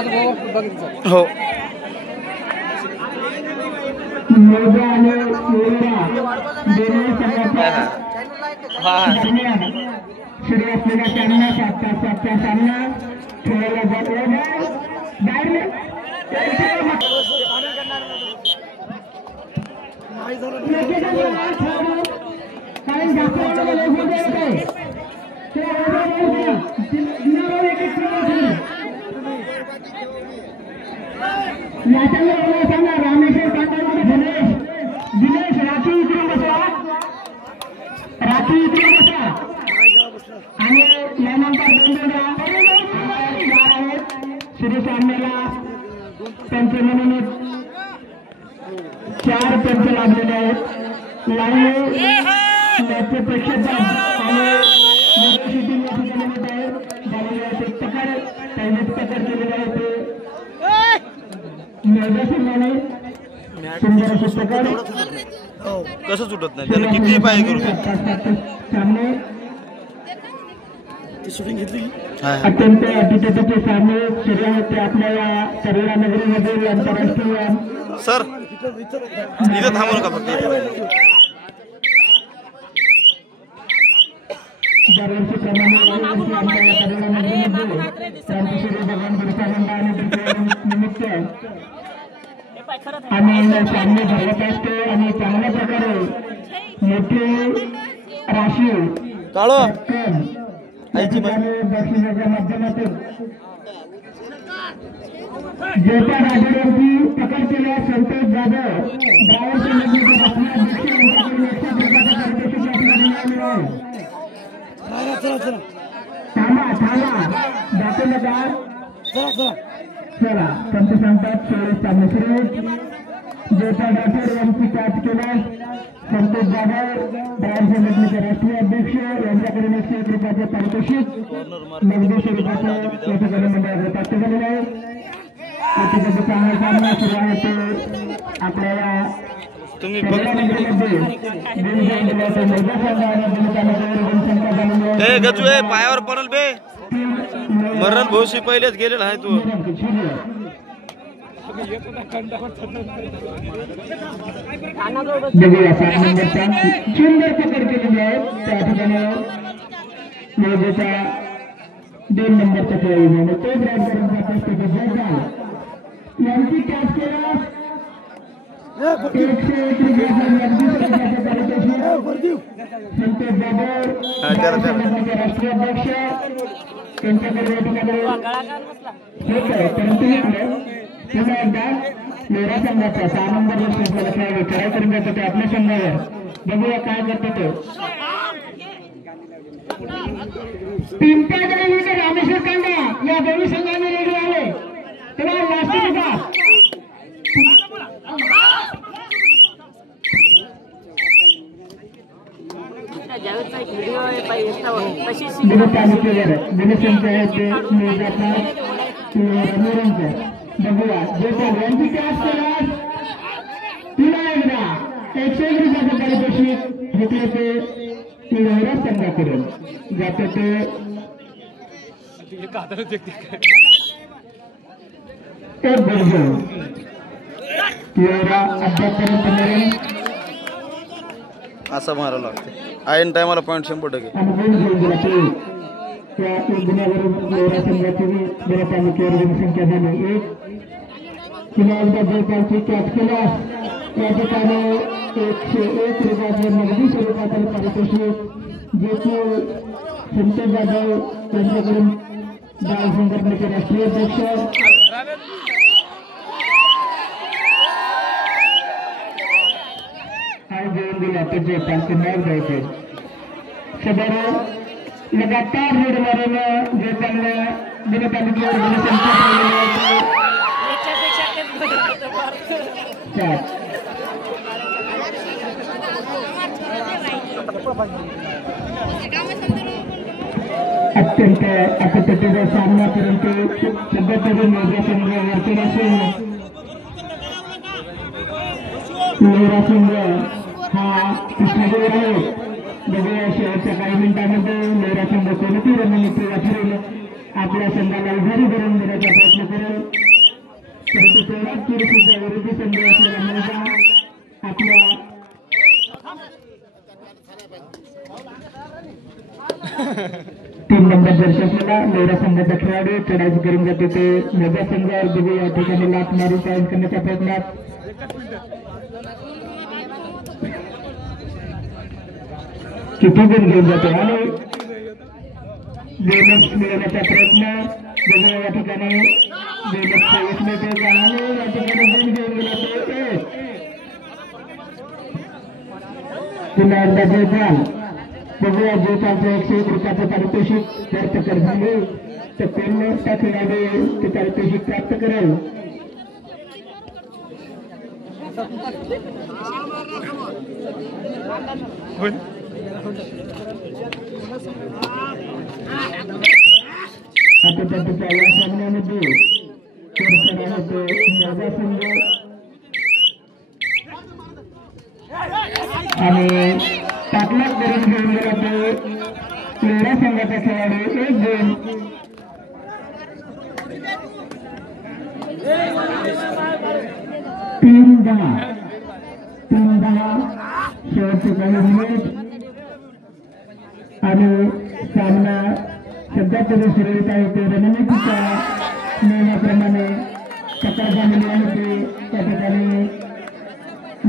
हो चार पंच लागलेले आहेत कसं सुटत नाही त्याला किती पाय करू अत्यंत अतिथीचे सामने सुरू होते आपल्या करेला नगरीमधील आंतरराष्ट्रीय सर इथं थांबू नका फक्त आम्ही सामने भरवत असतो आणि चांगल्या प्रकारे मोठी राशी बक्षिसाच्या माध्यमातून ज्योत्या गाडीवरती पकड केल्या संतोष जाधव ड्रायव्हर संघटनेचे थांबा जातो नका चला पंच सांगतात 24 सामने सुरू ज्योत्या गाडीवर यांची कॅच केला संतोष जाधव ड्रायव्हर संघटनेचे राष्ट्रीय अध्यक्ष यांच्याकडे 101 रुपयाचे पारितोषिक नगदी स्वरूपाचं या ठिकाणी मंडळाकडे प्राप्त झालेलं आहे चांगला सामना सुरू आहे तो आपल्याला तुम्ही पायावर पडल बे मरण भोवशी पहिलेच गेलेला आहे तू सुंदर पकड केलेली आहे त्या ठिकाणी 2 नंबरच्या खेळाडूने तो यांची कॅच केला 101 संतोष जाधव राष्ट्रीय अध्यक्ष त्यांच्याकडे परंतु पुन्हा एकदा लोरा संघाचा 6 नंबर खेळाडू चढाई करून जातो ते आपल्या संघावर बघूया काय करतो तो पिंपळगाव रामेश्वर कांदा या दोन्ही संघाने रेडी आहे तेव्हा लास्टिक बघूया जे यांची कॅच केला पुन्हा एकदा 101 रुपयाचं पारितोषिक घेतले ते लोरा संघाकडून जाते ते असं मारावं लागते ऐन टायमाला पॉईंट 100% संख्या झाली 1 पुन्हा एकदा जयपालची कॅच केला या ठिकाणी 101 रुपयाचं नगदी स्वरूपातील पारितोषिक जे की संतोष जाधव यांच्याकडून डाळ संघटनेचे राष्ट्रीय अध्यक्ष घेऊन दिला ते जयपालचे नाव द्यायचे सदर लगातार लीड मारून जयपालने दिनतालुक्यावर अत्यंत अतिथीचा सामना परंतु पद्धतीने मोठ्या संघ वर्तुळ असून लोरा संघ हा कृष्णादेवर आहे. बघूया शेवटच्या काही मिनिटांमध्ये लोरा संघ कोणती रणनीती वापरेल आपल्या संघाला उभारी करून देण्याचा प्रयत्न करेल, परंतु तेवढाच चुरशीचा विरोधी संघ असलेला मुलगा आपल्या 3 नंबर जर्सी असलेला लोरा संघाचा खेळाडू चढाई करून जाते ते मोठ्या संघावर बघू या ठिकाणी लाट मारून साईज करण्याच्या प्रयत्नात किती गुण घेऊन जातो आणि बोनस मिळवण्याचा प्रयत्न बघू या ठिकाणी बोनस 24 मिळते आणि या ठिकाणी गुण घेऊन गेला तो पुन्हा एकदा जयपाल बघूया जो चालतो 101 रुपयाचं पारितोषिक जर टक्कर झाली तर पेनचा खेळाडू ते पारितोषिक प्राप्त करेल. आता त्याच्या या सामन्यामध्ये चर्चा होतो माझा संघ आणि पाठलाग करून घेऊन गेला तो लोरा संघाचा खेळाडू 1 गुण. तीन दहा शेवटचे काही मिनिट आणि सामना सध्या तरी सुरळीत आहे. ते रणनीतीच्या नियमाप्रमाणे टक्कर झालेली आहे ते त्या ठिकाणी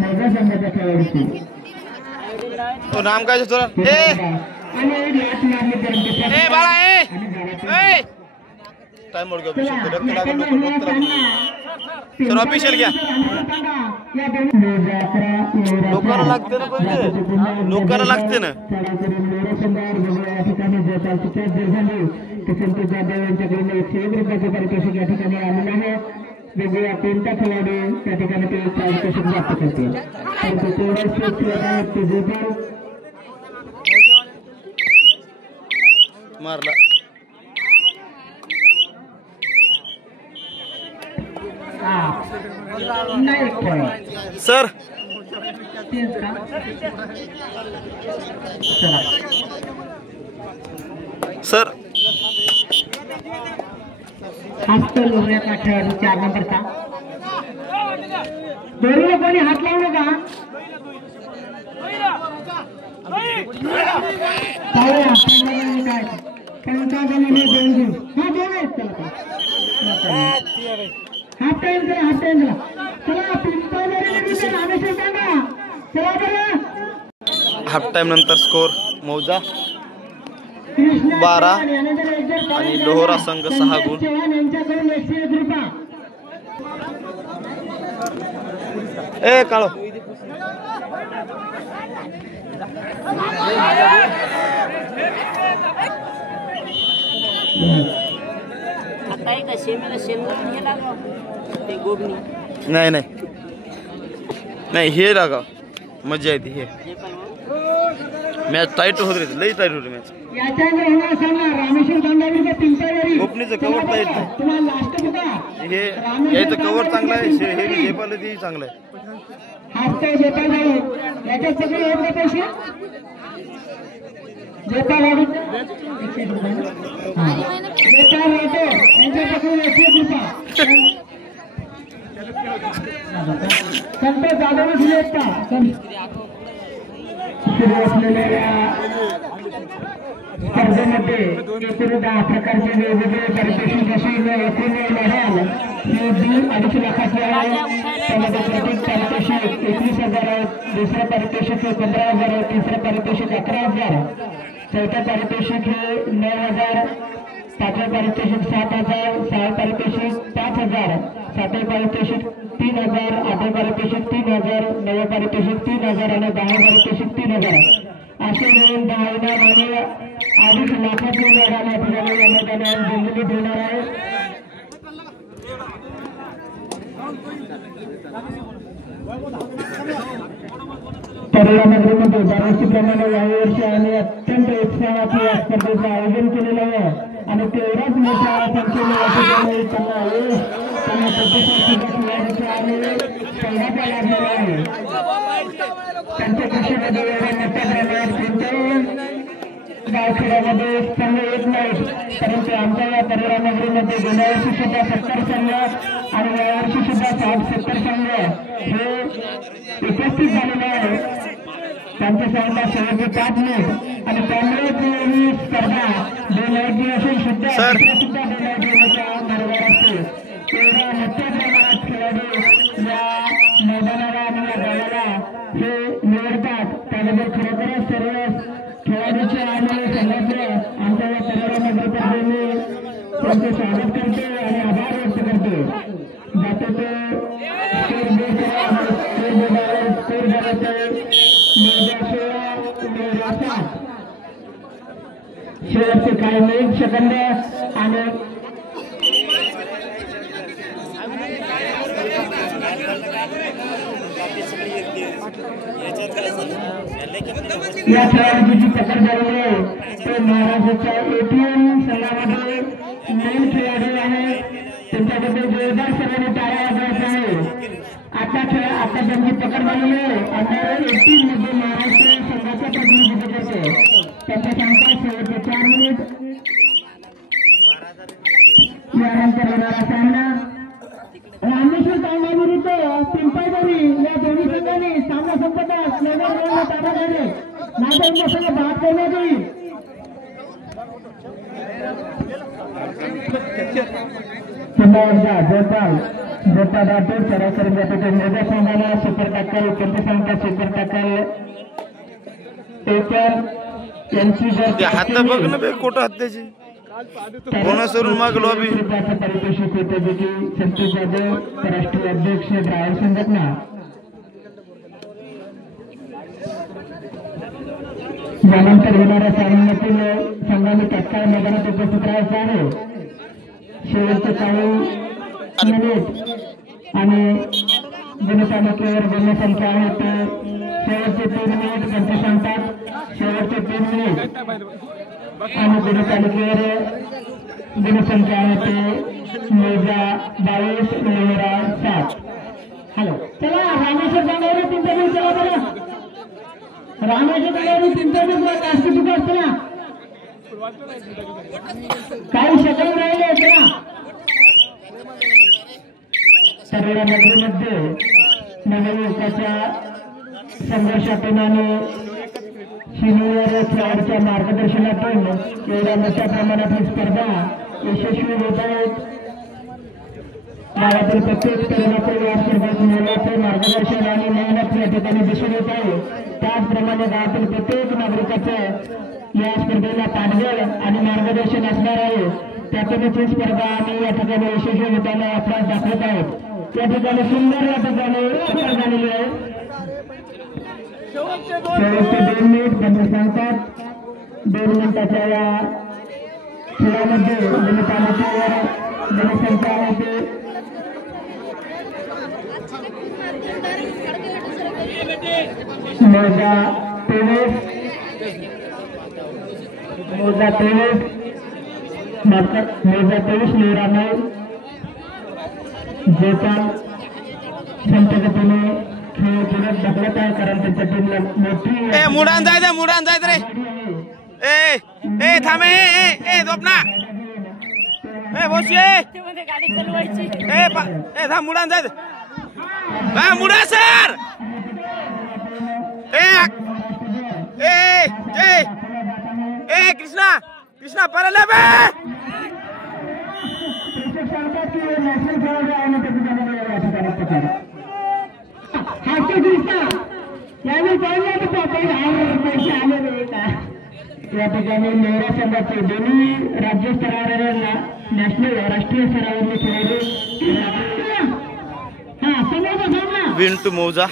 माझ्या संघाच्या खेळाडूची तो नाम काय तुझं टाइम मोड सर ऑफिशियल घ्या लोकांना लागते ना पण लोकांना लागते ना यांच्याकडून 101 रुपयाचं पारितोषिक या ठिकाणी आलेलं आहे. वेगवेगळ्या कोणत्या खेळाडू त्या ठिकाणी ते पारितोषिक प्राप्त करतील परंतु तेवढ्याच ते जोपाल मारला सर सर हॉस्टेल उरण्याचा खेळाडू 4 नंबरचा दोन्ही कोणी हात लावू नका हाफ टाइम हाफ टाइम नंतर स्कोर मौजा 12 आणि लोहरा संघ 6 गुण. ए काळो नाही नाही नाही हे लागा मजा येते हे मॅच टाईट होत रे लई टाईट होते मॅच ओपनीचं कव्हर टाईट नाही हे याचं कव्हर चांगलं आहे हे जेपाल ते चांगलं आहे. संत जाधव सुरू असलेल्या स्पर्धेमध्ये एकूण 10 प्रकारचे वेगवेगळे पारितोषिक अशी एकूण लढाल ही 2.5 लाखाची आहे. त्यामध्ये प्रत्येक पारितोषिक 21,000 आहे. दुसरं पारितोषिक हे 15,000 आहे. तिसरं पारितोषिक 11,000. चौथं पारितोषिक हे 9,000. 5वं पारितोषिक 7,000. 6वं पारितोषिक 5,000. 7वं पारितोषिक 3,000. 8वं पारितोषिक 3,000. 9वं पारितोषिक 3,000 आणि 10वं पारितोषिक 3,000 असे मिळून 10 इनाम आणि 2.5 लाखाची लढा या ठिकाणी या मैदानात जिंकली होणार आहे. तर या नगरीमध्ये दरवर्षीप्रमाणे यावर्षी आम्ही अत्यंत उत्साहात या स्पर्धेचं आयोजन केलेलं आहे आणि तेवढ्याच मोठ्या संख्येने या ठिकाणी त्यांना प्रतिसाद आणि शहराचा लागलेला आहे. त्यांच्या कृषीमध्ये एवढ्या मोठ्या प्रमाणात कोणत्याही गावखेड्यामध्ये संघ येत नाहीत, परंतु आमच्या या तरोडा नगरीमध्ये गेल्या वर्षी सुद्धा 70 संघ आणि यावर्षी सुद्धा 60-70 संघ हे उपस्थित झालेले आहे. त्यांच्या संघाला शेवटचे 5 मिनिट आणि त्यामुळे ही स्पर्धा 2 नाईट असून सुद्धा सुद्धा 2 नाईट येण्याचा मार्गावर असते. एवढ्या मोठ्या प्रमाणात खेळाडू या मैदानाला आणि या गावाला हे निवडतात, त्याबद्दल खरोखरच सर्व खेळाडूचे आणि संघाचे आमच्या या तरोडा नगरतर्फे मी त्यांचे स्वागत करतो आणि आभार व्यक्त करतो. जातो ते शेवटचे काही मिनिट सेकंद आणि या खेळाडूची जी पकड झालेली आहे ते महाराष्ट्राच्या एटीएम संघामध्ये मेन खेळाडू आहे. त्यांच्याबद्दल जोरदार सर्वांनी टाळ्या वाजवायच्या आहे. आता त्यांची पकड झालेली आहे. अंडर 18 मध्ये महाराष्ट्र संघाचं प्रतिनिधित्व करतो. त्यांचा सांगता शेवटचे 4 मिनिट. यानंतर होणारा सामना रामेश्वर तांबा विरुद्ध पिंपळदरी या दोन्ही संघांनी सामना संपताच नगर ताबा झाले. नागरिकांना संघ बाद करण्यात येईल. जोता दाटो सरासरी जातो मोठ्या संघाला सुपर टक्कल त्यांचे सांगतात सुपर टक्कल यांची जर हात बघ ना बे कोट हत्याची कोणासरून मागलो आम्ही पारितोषिक होते जे की संतोष जाधव राष्ट्रीय अध्यक्ष ड्रायव्हर संघटना. यानंतर होणाऱ्या सामन्यातील संघाने तत्काळ मैदानात उपस्थित राहायचं आहे. शेवटचे काही मिनिट आणि गुणतालिकेवर गुणसंख्या आहे ते शेवटचे 3 मिनिट त्यांचे सांगतात. शेवटचे 3 मिनिट आणि गुणतालिकेवर गुणसंख्या आहे ते मोजा 22 मेहरा 7. हॅलो चला रामेश्वर तांबे 3 मिनिट चला बरं. रामेश्वर तांबे 3 मिनिट कास्ती चुका असते ना काही सेकंद राहिले चला. तरोडा नगरीमध्ये नवयुवकाच्या संघर्षातून आणि सिनियर खेळाडूच्या मार्गदर्शनातून एवढ्या मोठ्या प्रमाणात ही स्पर्धा यशस्वी होत आहेत. गावातील प्रत्येक तरुणाचे या स्पर्धेत मोलाचे मार्गदर्शन आणि मेहनत या ठिकाणी दिसून येत आहे. त्याचप्रमाणे गावातील प्रत्येक नागरिकाचं या स्पर्धेला पाठबळ आणि मार्गदर्शन असणार आहे. त्यातूनच ही स्पर्धा आम्ही या ठिकाणी यशस्वी होताना आपल्याला दाखवत आहोत. या ठिकाणी सुंदर या ठिकाणी स्पर्धा झालेली आहे. शेवटचे 2 मिनिट त्यांनी सांगतात. 2 मिनिटाच्या या खेळामध्ये जनतालिकेवर जनसंख्या होते मोजा 23 निरामय जयपाल संतगतीने खेळ खेळत ढकलत आहे कारण त्यांच्या टीमला मोठी मुडान जायचं रे. ए थांबे ए झोपना ए बोशी गाडी चालवायची ए थांब मुडान जायचं. हा मुडा सर ए कृष्णा परले बे या ठिकाणी मेहरा संघाचे दोन्ही राज्यस्तरावर नॅशनल राष्ट्रीय स्तरावरले खेळाडू विंटू मौजा